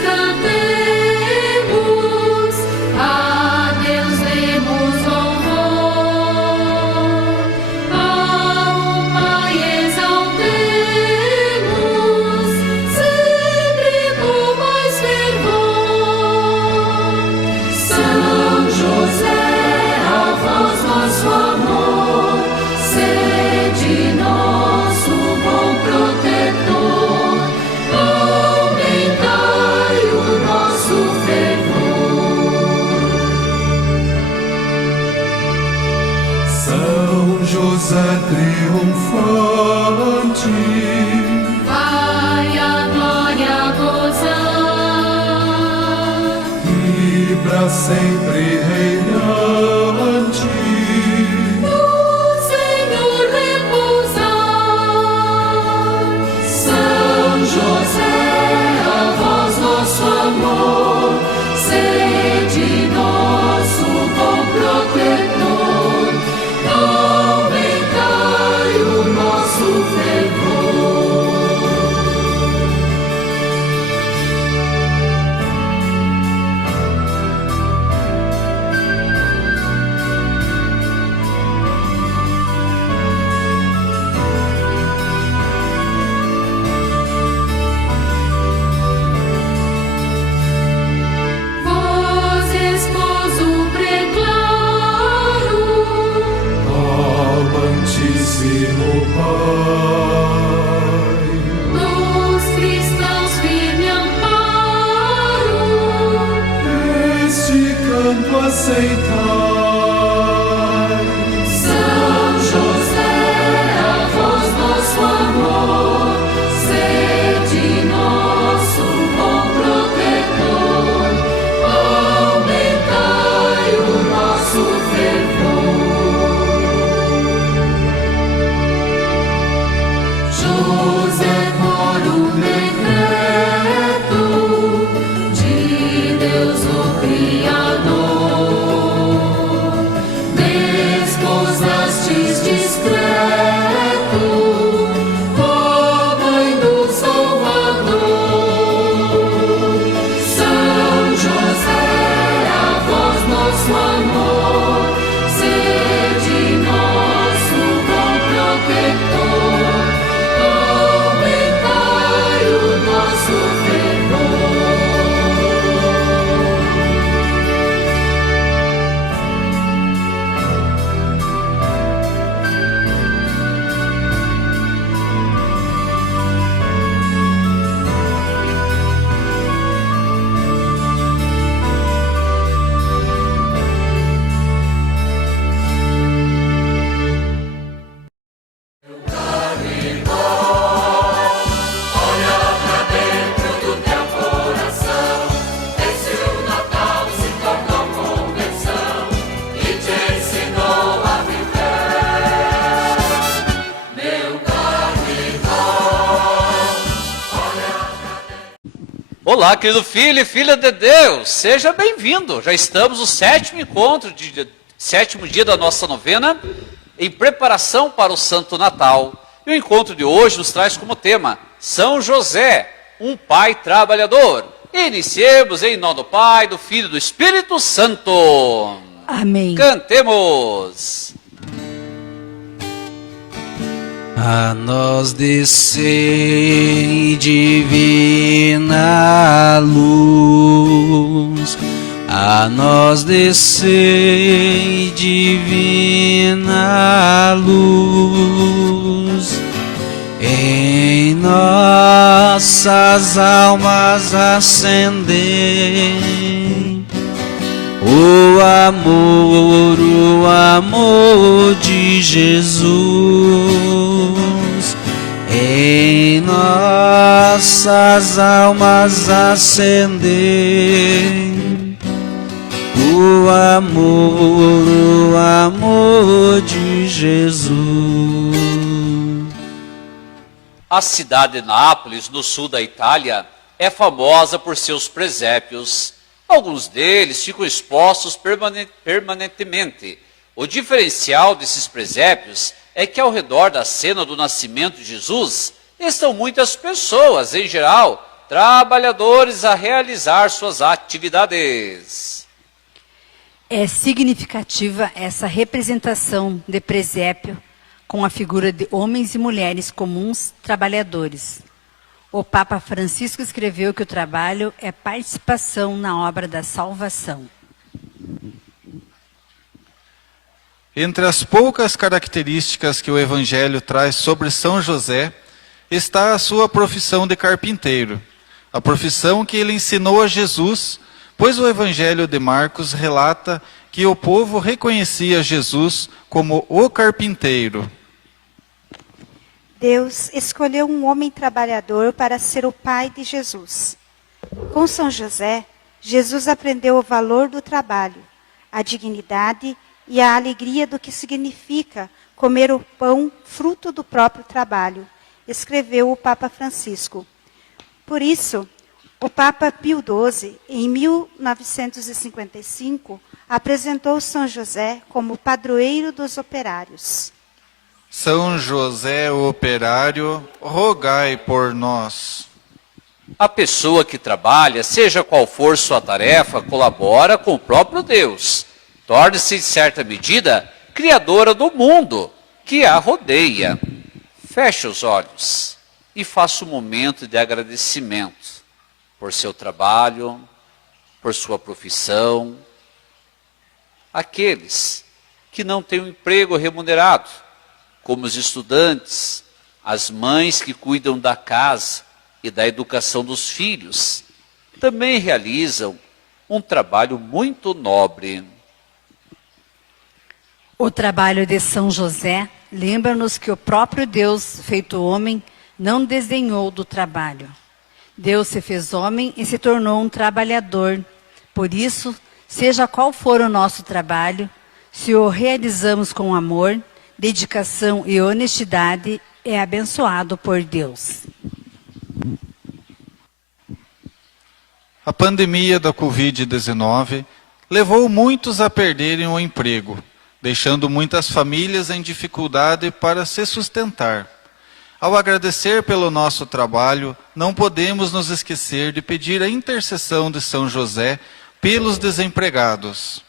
cantemos, a Deus demos louvor, ao Pai exaltemos, sempre com mais fervor. São José, a vós nosso amor, sede nosso bom protetor, aumentai o nosso fervor. São José triunfante, Vai a glória gozar, e para sempre reinante. no Senhor repousar. São José, a vós nosso amor, sede nosso bom protetor, aumentai o nosso fervor. Vós, esposo preclaro, Amantíssimo Pai, dos cristãos firme amparo, este canto aceitai. São José, a vós nosso amor, sede nosso bom protetor, aumentai o nosso fervor. José, por um decreto de Deus o Criador, desposastes discreto, ó Mãe do Salvador. São José, a vós nosso amor, sede nosso bom protetor, aumentai o nosso fervor. Olá, querido filho e filha de Deus, seja bem-vindo. Já estamos no sétimo dia da nossa novena, em preparação para o Santo Natal. E o encontro de hoje nos traz como tema São José, um pai trabalhador. Iniciemos em nome do Pai, do Filho e do Espírito Santo. Amém. Cantemos. A nós descei divina luz, a nós descei divina luz, em nossas almas acendei o amor de Jesus, em nossas almas acender o amor de Jesus. A cidade de Nápoles, no sul da Itália, é famosa por seus presépios. Alguns deles ficam expostos permanentemente. O diferencial desses presépios é que ao redor da cena do nascimento de Jesus estão muitas pessoas, em geral, trabalhadores a realizar suas atividades. É significativa essa representação de presépio com a figura de homens e mulheres comuns trabalhadores. O Papa Francisco escreveu que o trabalho é participação na obra da salvação. Entre as poucas características que o Evangelho traz sobre São José, está a sua profissão de carpinteiro, a profissão que ele ensinou a Jesus, pois o Evangelho de Marcos relata que o povo reconhecia Jesus como o carpinteiro. Deus escolheu um homem trabalhador para ser o pai de Jesus. Com São José, Jesus aprendeu o valor do trabalho, a dignidade e a alegria do que significa comer o pão fruto do próprio trabalho, escreveu o Papa Francisco. Por isso, o Papa Pio XII, em 1955, apresentou São José como padroeiro dos operários. São José operário, rogai por nós. A pessoa que trabalha, seja qual for sua tarefa, colabora com o próprio Deus. Torne-se, em certa medida, criadora do mundo que a rodeia. Feche os olhos e faça um momento de agradecimento por seu trabalho, por sua profissão. Aqueles que não têm um emprego remunerado, como os estudantes, as mães que cuidam da casa e da educação dos filhos, também realizam um trabalho muito nobre. O trabalho de São José lembra-nos que o próprio Deus, feito homem, não desdenhou do trabalho. Deus se fez homem e se tornou um trabalhador. Por isso, seja qual for o nosso trabalho, se o realizamos com amor, dedicação e honestidade, é abençoado por Deus. A pandemia da Covid-19 levou muitos a perderem o emprego, deixando muitas famílias em dificuldade para se sustentar. Ao agradecer pelo nosso trabalho, não podemos nos esquecer de pedir a intercessão de São José pelos desempregados.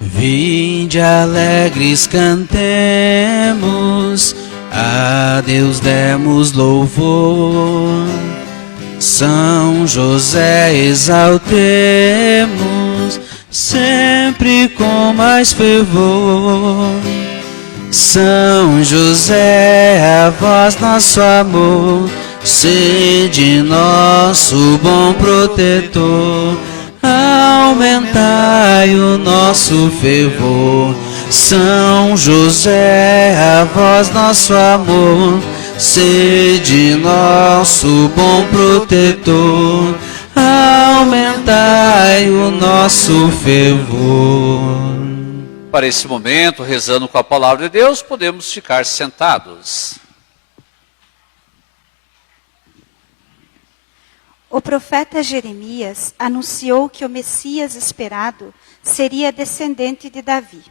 Vinde alegres cantemos, a Deus demos louvor. São José exaltemos, sempre com mais fervor. São José, a vós nosso amor, sede nosso bom protetor. Aumentai o nosso fervor. São José, a vós nosso amor, sede nosso bom protetor. Aumentai o nosso fervor. Para esse momento, rezando com a palavra de Deus, podemos ficar sentados. O profeta Jeremias anunciou que o Messias esperado seria descendente de Davi.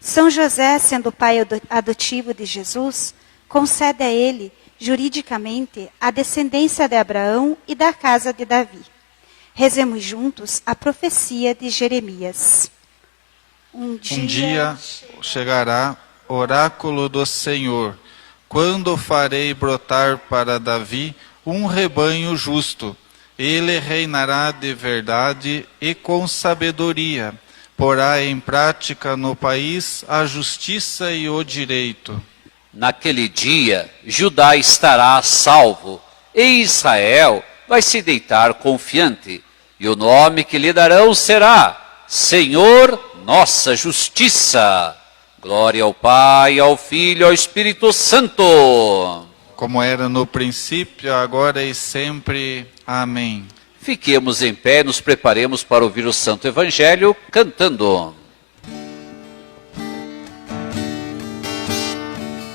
São José, sendo o pai adotivo de Jesus, concede a ele, juridicamente, a descendência de Abraão e da casa de Davi. Rezemos juntos a profecia de Jeremias. Um dia chegará, oráculo do Senhor, quando farei brotar para Davi um rebanho justo. Ele reinará de verdade e com sabedoria, porá em prática no país a justiça e o direito. Naquele dia, Judá estará a salvo, e Israel vai se deitar confiante, e o nome que lhe darão será Senhor, nossa justiça. Glória ao Pai, ao Filho e ao Espírito Santo. Como era no princípio, agora e sempre. Amém. Fiquemos em pé e nos preparemos para ouvir o Santo Evangelho cantando.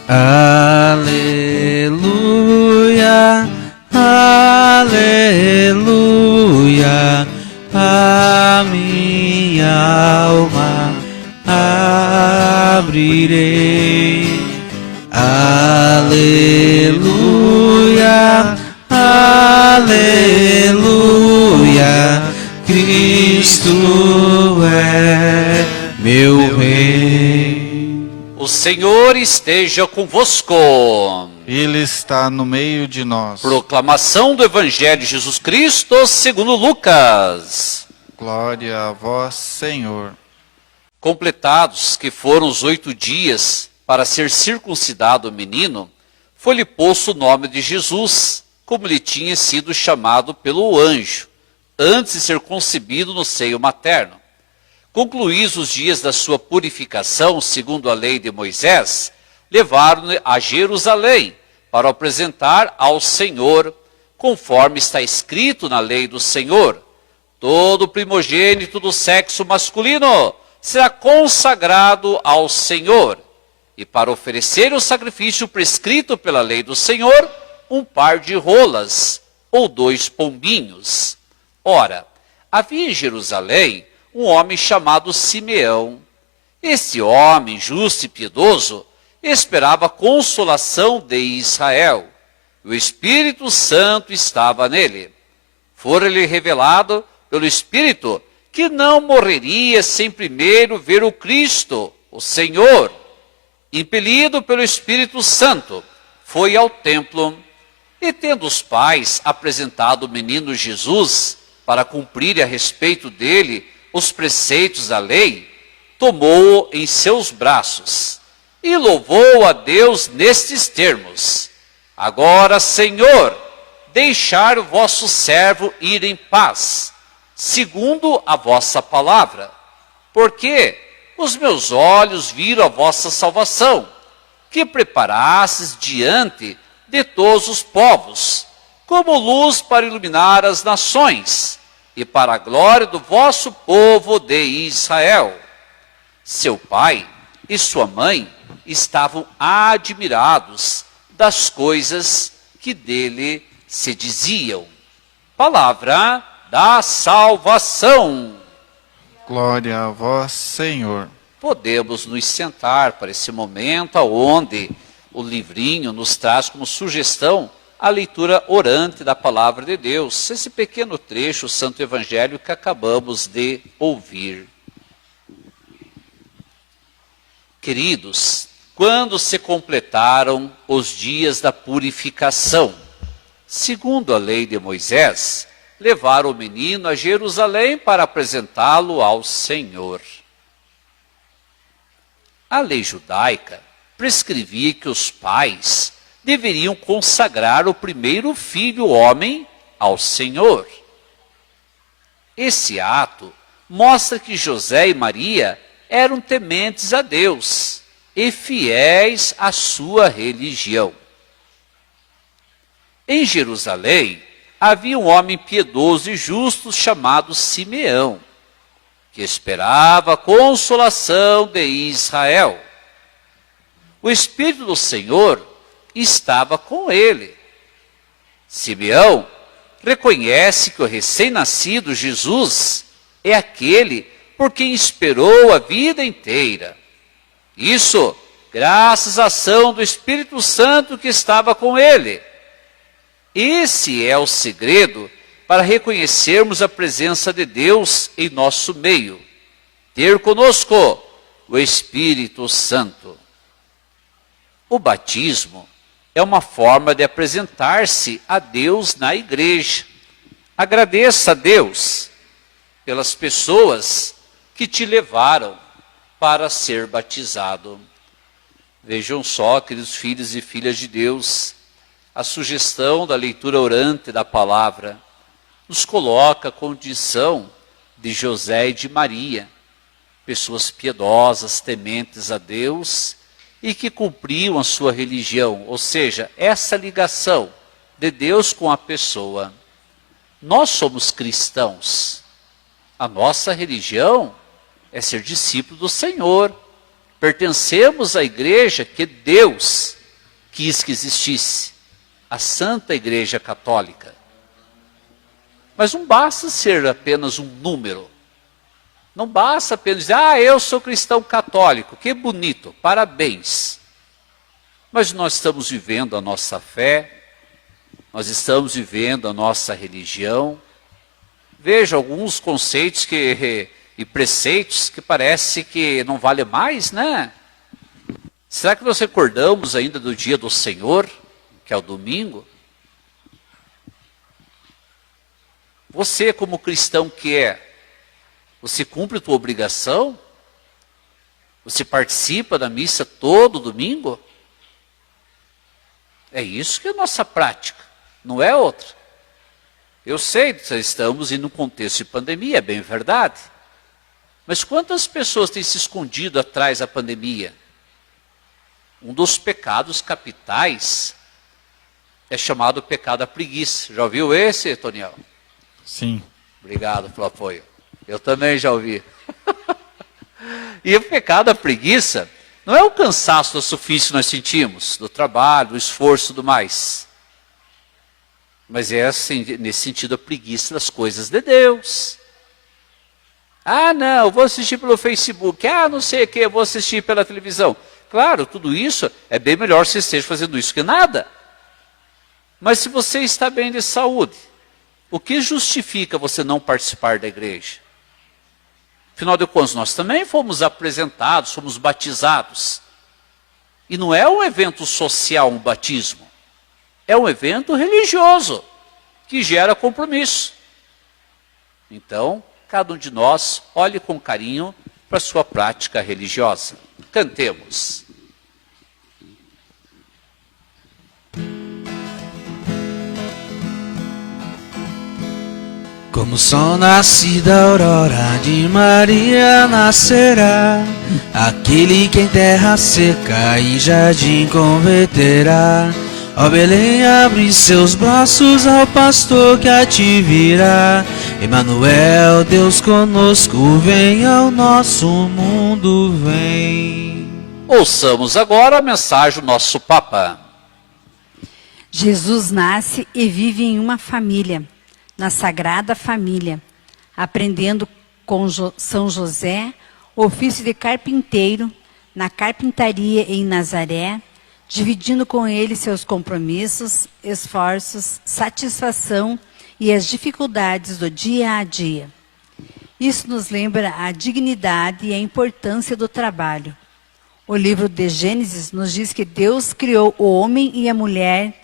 Aleluia, aleluia, a minha alma cumprirei. Aleluia, aleluia, Cristo é meu Rei. O Senhor esteja convosco. Ele está no meio de nós. Proclamação do Evangelho de Jesus Cristo segundo Lucas. Glória a vós, Senhor. Completados que foram os 8 dias para ser circuncidado o menino, foi-lhe posto o nome de Jesus, como lhe tinha sido chamado pelo anjo, antes de ser concebido no seio materno. Concluídos os dias da sua purificação, segundo a lei de Moisés, levaram-no a Jerusalém para o apresentar ao Senhor, conforme está escrito na lei do Senhor. Todo primogênito do sexo masculino será consagrado ao Senhor, e para oferecer o sacrifício prescrito pela lei do Senhor, um par de rolas ou 2 pombinhos. Ora, havia em Jerusalém um homem chamado Simeão. Esse homem, justo e piedoso, esperava a consolação de Israel. O Espírito Santo estava nele. Fora-lhe revelado pelo Espírito que não morreria sem primeiro ver o Cristo, o Senhor. Impelido pelo Espírito Santo, foi ao templo e, tendo os pais apresentado o menino Jesus para cumprir a respeito dele os preceitos da lei, tomou-o em seus braços e louvou a Deus nestes termos: Agora, Senhor, deixai o vosso servo ir em paz, segundo a vossa palavra, porque os meus olhos viram a vossa salvação, que preparastes diante de todos os povos, como luz para iluminar as nações, e para a glória do vosso povo de Israel. Seu pai e sua mãe estavam admirados das coisas que dele se diziam. Palavra da salvação. Glória a vós, Senhor. Podemos nos sentar para esse momento onde o livrinho nos traz como sugestão a leitura orante da palavra de Deus. Esse pequeno trecho, o Santo Evangelho que acabamos de ouvir. Queridos, quando se completaram os dias da purificação, segundo a lei de Moisés, levaram o menino a Jerusalém para apresentá-lo ao Senhor. A lei judaica prescrevia que os pais deveriam consagrar o primeiro filho homem ao Senhor. Esse ato mostra que José e Maria eram tementes a Deus e fiéis à sua religião. Em Jerusalém, havia um homem piedoso e justo chamado Simeão, que esperava a consolação de Israel. O Espírito do Senhor estava com ele. Simeão reconhece que o recém-nascido Jesus é aquele por quem esperou a vida inteira. Isso graças à ação do Espírito Santo que estava com ele. Esse é o segredo para reconhecermos a presença de Deus em nosso meio. Ter conosco o Espírito Santo. O batismo é uma forma de apresentar-se a Deus na igreja. Agradeça a Deus pelas pessoas que te levaram para ser batizado. Vejam só, queridos filhos e filhas de Deus, a sugestão da leitura orante da palavra nos coloca a condição de José e de Maria, pessoas piedosas, tementes a Deus e que cumpriam a sua religião, ou seja, essa ligação de Deus com a pessoa. Nós somos cristãos. A nossa religião é ser discípulo do Senhor. Pertencemos à igreja que Deus quis que existisse, a Santa Igreja Católica. Mas não basta ser apenas um número. Não basta apenas dizer, eu sou cristão católico, que bonito, parabéns. Mas nós estamos vivendo a nossa fé, nós estamos vivendo a nossa religião. Veja alguns conceitos e preceitos que parece que não vale mais, né? Será que nós recordamos ainda do dia do Senhor, que é o domingo? Você, como cristão que é, você cumpre a tua obrigação? Você participa da missa todo domingo? É isso que é a nossa prática, não é outra. Eu sei que estamos em um contexto de pandemia, é bem verdade. Mas quantas pessoas têm se escondido atrás da pandemia? Um dos pecados capitais é chamado pecado da preguiça. Já ouviu esse, Toniel? Sim. Obrigado pelo apoio. Eu também já ouvi. E o pecado da preguiça não é o cansaço do sufício que nós sentimos, do trabalho, do esforço e tudo mais. Mas é assim, nesse sentido a preguiça das coisas de Deus. Não, eu vou assistir pelo Facebook. Não sei o que, eu vou assistir pela televisão. Claro, tudo isso é bem melhor se esteja fazendo isso que nada. Mas se você está bem de saúde, o que justifica você não participar da igreja? Afinal de contas, nós também fomos apresentados, fomos batizados. E não é um evento social, um batismo. É um evento religioso, que gera compromisso. Então, cada um de nós olhe com carinho para a sua prática religiosa. Cantemos. Como o sol nasce da aurora de Maria nascerá, aquele que em terra seca e jardim converterá. Ó Belém, abre seus braços ao pastor que a ti virá. Emanuel, Deus conosco, vem ao nosso mundo, vem. Ouçamos agora a mensagem do nosso Papa. Jesus nasce e vive em uma família, na Sagrada Família, aprendendo com São José o ofício de carpinteiro na carpintaria em Nazaré, dividindo com ele seus compromissos, esforços, satisfação e as dificuldades do dia a dia. Isso nos lembra a dignidade e a importância do trabalho. O livro de Gênesis nos diz que Deus criou o homem e a mulher,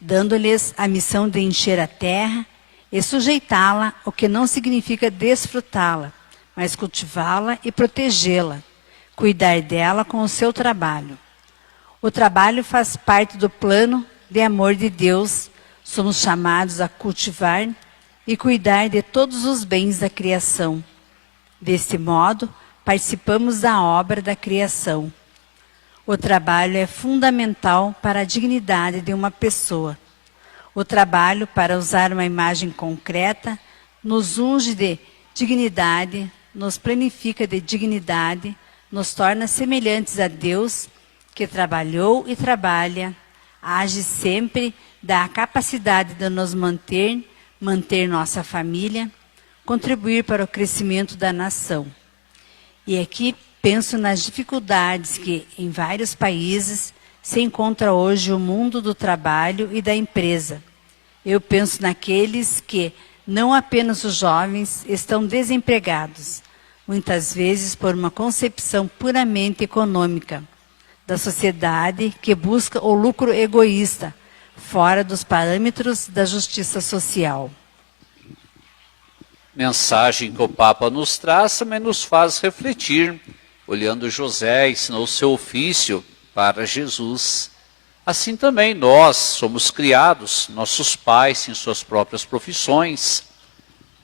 dando-lhes a missão de encher a terra e sujeitá-la, o que não significa desfrutá-la, mas cultivá-la e protegê-la, cuidar dela com o seu trabalho. O trabalho faz parte do plano de amor de Deus. Somos chamados a cultivar e cuidar de todos os bens da criação. Desse modo, participamos da obra da criação. O trabalho é fundamental para a dignidade de uma pessoa. O trabalho, para usar uma imagem concreta, nos unge de dignidade, nos planifica de dignidade, nos torna semelhantes a Deus, que trabalhou e trabalha, age sempre, dá a capacidade de nos manter nossa família, contribuir para o crescimento da nação. E aqui penso nas dificuldades que, em vários países, se encontra hoje o mundo do trabalho e da empresa. Eu penso naqueles que, não apenas os jovens, estão desempregados, muitas vezes por uma concepção puramente econômica, da sociedade que busca o lucro egoísta, fora dos parâmetros da justiça social. Mensagem que o Papa nos traz também nos faz refletir, olhando José, ensinou o seu ofício para Jesus. Assim também nós somos criados, nossos pais têm suas próprias profissões,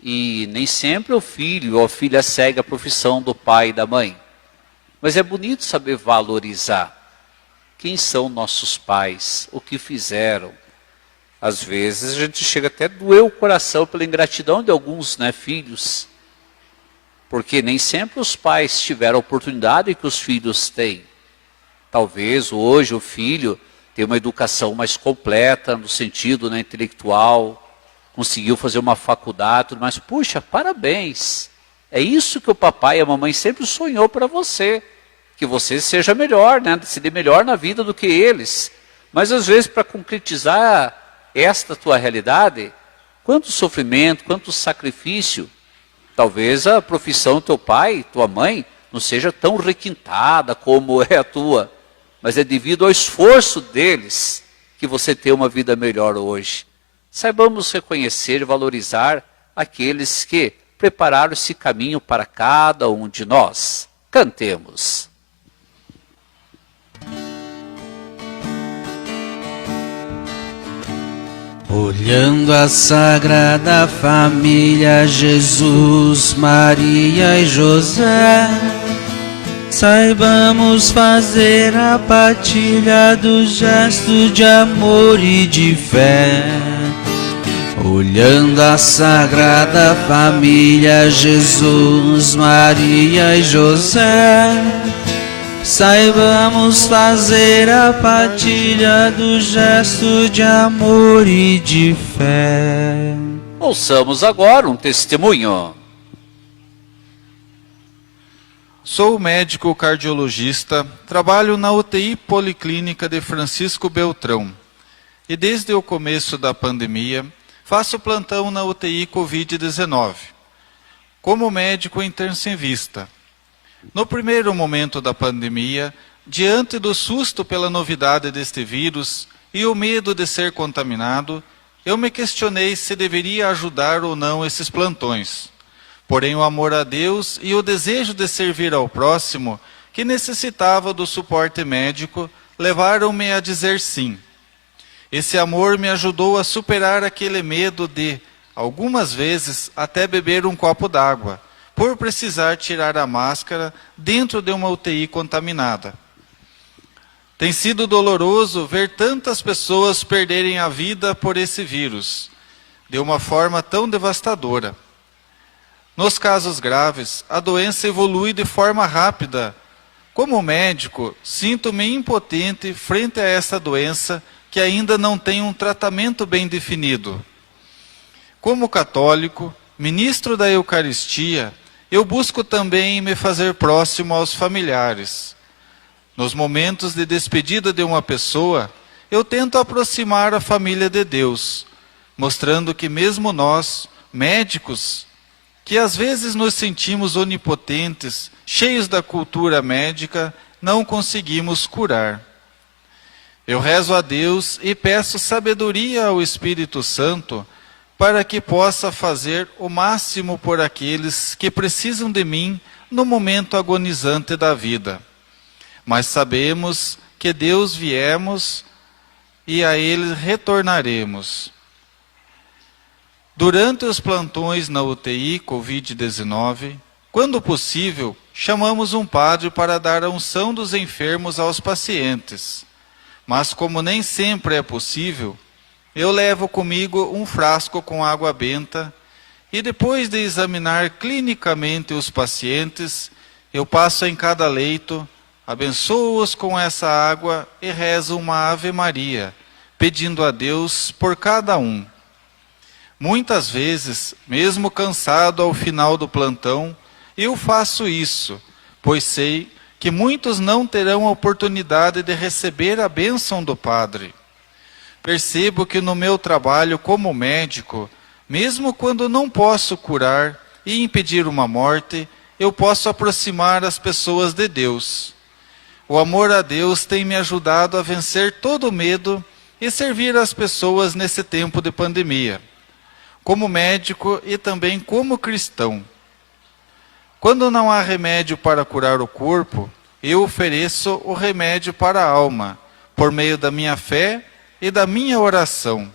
e nem sempre o filho ou a filha segue a profissão do pai e da mãe. Mas é bonito saber valorizar quem são nossos pais, o que fizeram. Às vezes a gente chega até a doer o coração pela ingratidão de alguns filhos, porque nem sempre os pais tiveram a oportunidade que os filhos têm. Talvez hoje o filho tenha uma educação mais completa, no sentido intelectual, conseguiu fazer uma faculdade, mas puxa, parabéns. É isso que o papai e a mamãe sempre sonhou para você. Que você seja melhor, né? Se dê melhor na vida do que eles. Mas às vezes para concretizar esta tua realidade, quanto sofrimento, quanto sacrifício. Talvez a profissão do teu pai, tua mãe, não seja tão requintada como é a tua. Mas é devido ao esforço deles que você tem uma vida melhor hoje. Saibamos reconhecer e valorizar aqueles que prepararam esse caminho para cada um de nós. Cantemos. Olhando a Sagrada Família, Jesus, Maria e José, saibamos fazer a partilha do gesto de amor e de fé. Olhando a Sagrada Família, Jesus, Maria e José, saibamos fazer a partilha do gesto de amor e de fé. Ouçamos agora um testemunho. Sou médico cardiologista, trabalho na UTI Policlínica de Francisco Beltrão. E desde o começo da pandemia, faço plantão na UTI Covid-19, como médico intensivista. No primeiro momento da pandemia, diante do susto pela novidade deste vírus e o medo de ser contaminado, eu me questionei se deveria ajudar ou não esses plantões. Porém, o amor a Deus e o desejo de servir ao próximo, que necessitava do suporte médico, levaram-me a dizer sim. Esse amor me ajudou a superar aquele medo de, algumas vezes, até beber um copo d'água, por precisar tirar a máscara dentro de uma UTI contaminada. Tem sido doloroso ver tantas pessoas perderem a vida por esse vírus, de uma forma tão devastadora. Nos casos graves, a doença evolui de forma rápida. Como médico, sinto-me impotente frente a essa doença que ainda não tem um tratamento bem definido. Como católico, ministro da Eucaristia, eu busco também me fazer próximo aos familiares. Nos momentos de despedida de uma pessoa, eu tento aproximar a família de Deus, mostrando que mesmo nós, médicos, que às vezes nos sentimos onipotentes, cheios da cultura médica, não conseguimos curar. Eu rezo a Deus e peço sabedoria ao Espírito Santo para que possa fazer o máximo por aqueles que precisam de mim no momento agonizante da vida. Mas sabemos que Deus viemos e a Ele retornaremos. Durante os plantões na UTI Covid-19, quando possível, chamamos um padre para dar a unção dos enfermos aos pacientes. Mas como nem sempre é possível, eu levo comigo um frasco com água benta e depois de examinar clinicamente os pacientes, eu passo em cada leito, abençoo-os com essa água e rezo uma Ave Maria, pedindo a Deus por cada um. Muitas vezes, mesmo cansado ao final do plantão, eu faço isso, pois sei que muitos não terão a oportunidade de receber a bênção do Padre. Percebo que no meu trabalho como médico, mesmo quando não posso curar e impedir uma morte, eu posso aproximar as pessoas de Deus. O amor a Deus tem me ajudado a vencer todo o medo e servir as pessoas nesse tempo de pandemia, como médico e também como cristão. Quando não há remédio para curar o corpo, eu ofereço o remédio para a alma, por meio da minha fé e da minha oração.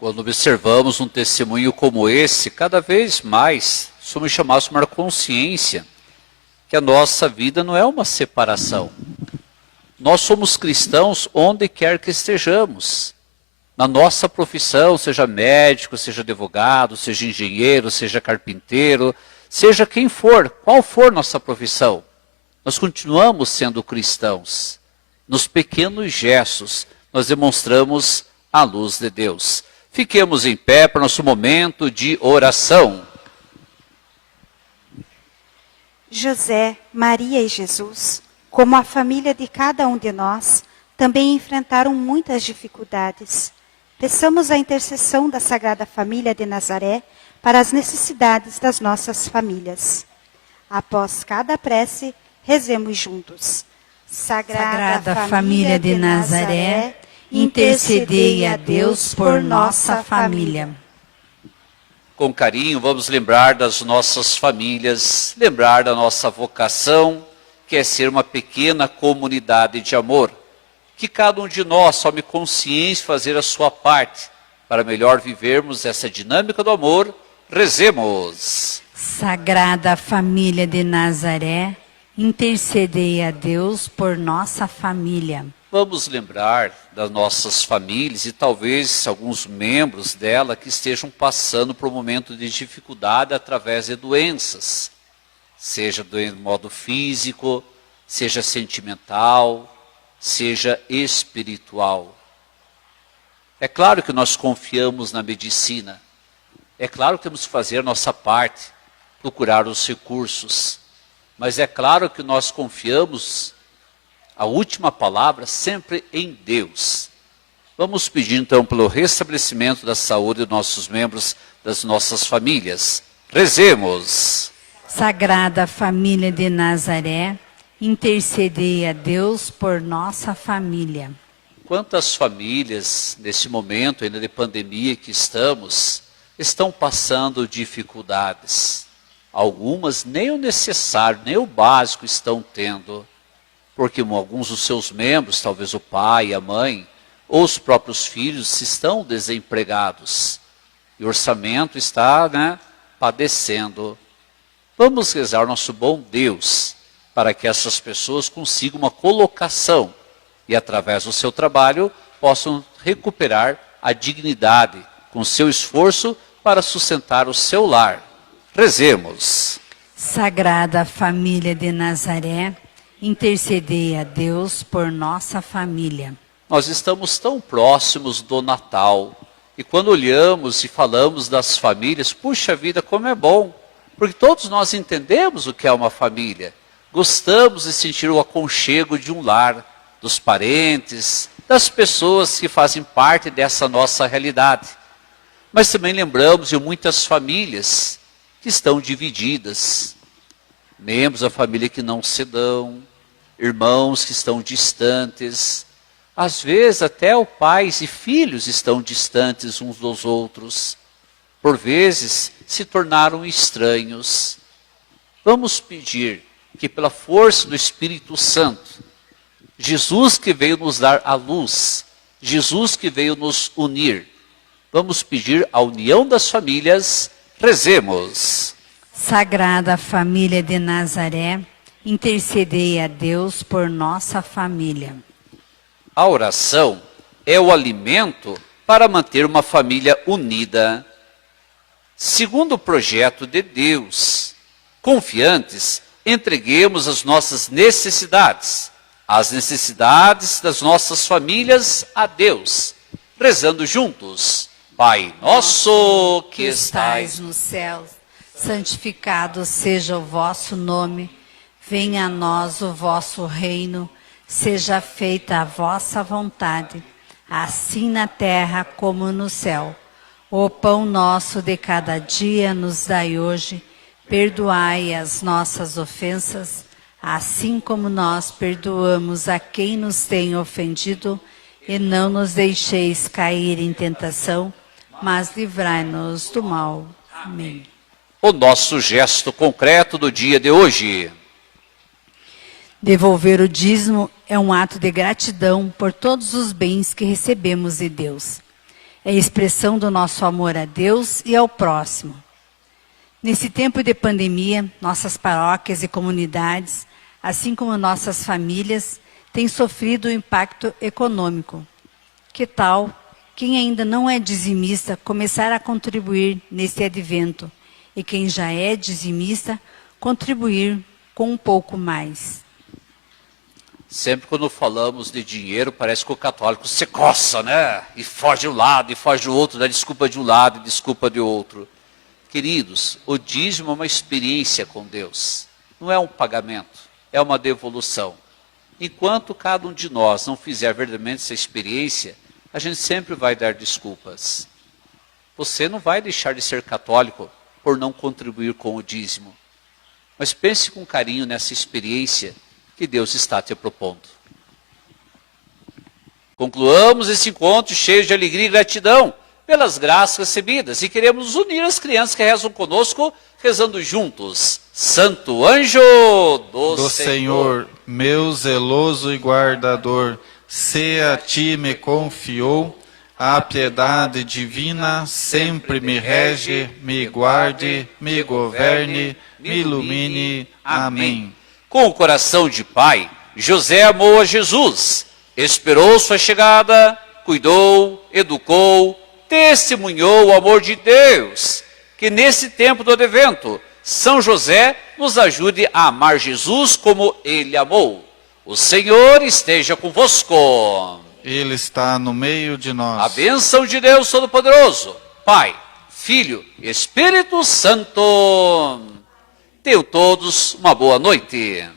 Quando observamos um testemunho como esse, cada vez mais somos chamados a tomar consciência que a nossa vida não é uma separação. Nós somos cristãos onde quer que estejamos. Na nossa profissão, seja médico, seja advogado, seja engenheiro, seja carpinteiro, seja quem for, qual for nossa profissão, nós continuamos sendo cristãos. Nos pequenos gestos, nós demonstramos a luz de Deus. Fiquemos em pé para nosso momento de oração. José, Maria e Jesus, como a família de cada um de nós, também enfrentaram muitas dificuldades. Peçamos a intercessão da Sagrada Família de Nazaré para as necessidades das nossas famílias. Após cada prece, rezemos juntos. Sagrada Família de Nazaré, intercedei a Deus por nossa família. Com carinho, vamos lembrar das nossas famílias, lembrar da nossa vocação, que é ser uma pequena comunidade de amor. Que cada um de nós tome consciência de fazer a sua parte, para melhor vivermos essa dinâmica do amor. Rezemos. Sagrada Família de Nazaré, intercedei a Deus por nossa família. Vamos lembrar das nossas famílias e talvez alguns membros dela que estejam passando por um momento de dificuldade através de doenças, seja de modo físico, seja sentimental, seja espiritual. É claro que nós confiamos na medicina, é claro que temos que fazer a nossa parte, procurar os recursos, mas é claro que nós confiamos a última palavra sempre em Deus. Vamos pedir então pelo restabelecimento da saúde dos nossos membros, das nossas famílias. Rezemos. Sagrada Família de Nazaré, intercedei a Deus por nossa família. Quantas famílias, nesse momento ainda de pandemia que estamos, estão passando dificuldades. Algumas nem o necessário, nem o básico estão tendo. Porque alguns dos seus membros, talvez o pai, a mãe, ou os próprios filhos, estão desempregados. E o orçamento está, padecendo. Vamos rezar ao nosso bom Deus, para que essas pessoas consigam uma colocação e, através do seu trabalho, possam recuperar a dignidade com seu esforço para sustentar o seu lar. Rezemos. Sagrada Família de Nazaré, intercedei a Deus por nossa família. Nós estamos tão próximos do Natal. E quando olhamos e falamos das famílias, puxa vida, como é bom. Porque todos nós entendemos o que é uma família. Gostamos de sentir o aconchego de um lar, dos parentes, das pessoas que fazem parte dessa nossa realidade. Mas também lembramos de muitas famílias que estão divididas. Membros da família que não se dão, irmãos que estão distantes, às vezes até os pais e filhos estão distantes uns dos outros, por vezes se tornaram estranhos. Vamos pedir que pela força do Espírito Santo, Jesus que veio nos dar a luz, Jesus que veio nos unir, vamos pedir a união das famílias. Rezemos. Sagrada Família de Nazaré, intercedei a Deus por nossa família. A oração é o alimento para manter uma família unida. Segundo o projeto de Deus, confiantes, entreguemos as nossas necessidades, as necessidades das nossas famílias a Deus, rezando juntos. Pai nosso que estais nos céus, santificado seja o vosso nome, venha a nós o vosso reino, seja feita a vossa vontade, assim na terra como no céu. O pão nosso de cada dia nos dai hoje, perdoai as nossas ofensas, assim como nós perdoamos a quem nos tem ofendido, e não nos deixeis cair em tentação, mas livrai-nos do mal. Amém. O nosso gesto concreto do dia de hoje. Devolver o dízimo é um ato de gratidão por todos os bens que recebemos de Deus. É a expressão do nosso amor a Deus e ao próximo. Nesse tempo de pandemia, nossas paróquias e comunidades, assim como nossas famílias, têm sofrido o impacto econômico. Que tal quem ainda não é dizimista começar a contribuir nesse advento? E quem já é dizimista, contribuir com um pouco mais. Sempre quando falamos de dinheiro, parece que o católico se coça, né? E foge de um lado, e foge do outro, dá desculpa de um lado e desculpa de outro. Queridos, o dízimo é uma experiência com Deus. não é um pagamento, é uma devolução. Enquanto cada um de nós não fizer verdadeiramente essa experiência, a gente sempre vai dar desculpas. Você não vai deixar de ser católico por não contribuir com o dízimo. Mas pense com carinho nessa experiência que Deus está te propondo. Concluamos esse encontro cheio de alegria e gratidão pelas graças recebidas. E queremos unir as crianças que rezam conosco, rezando juntos. Santo anjo Do Senhor, meu zeloso e guardador, se a ti me confiou, a piedade divina sempre me rege, me guarde, me governe, me ilumine. Amém. Com o coração de pai, José amou a Jesus, esperou sua chegada, cuidou, educou, testemunhou o amor de Deus. Que nesse tempo do advento, São José nos ajude a amar Jesus como ele amou. O Senhor esteja convosco. Ele está no meio de nós. A bênção de Deus Todo-Poderoso, Pai, Filho e Espírito Santo. Tenham todos uma boa noite.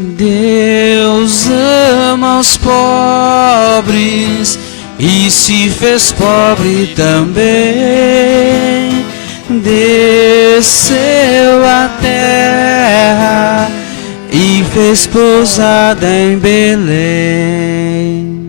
Deus ama os pobres e se fez pobre também. Desceu à terra e fez pousada em Belém.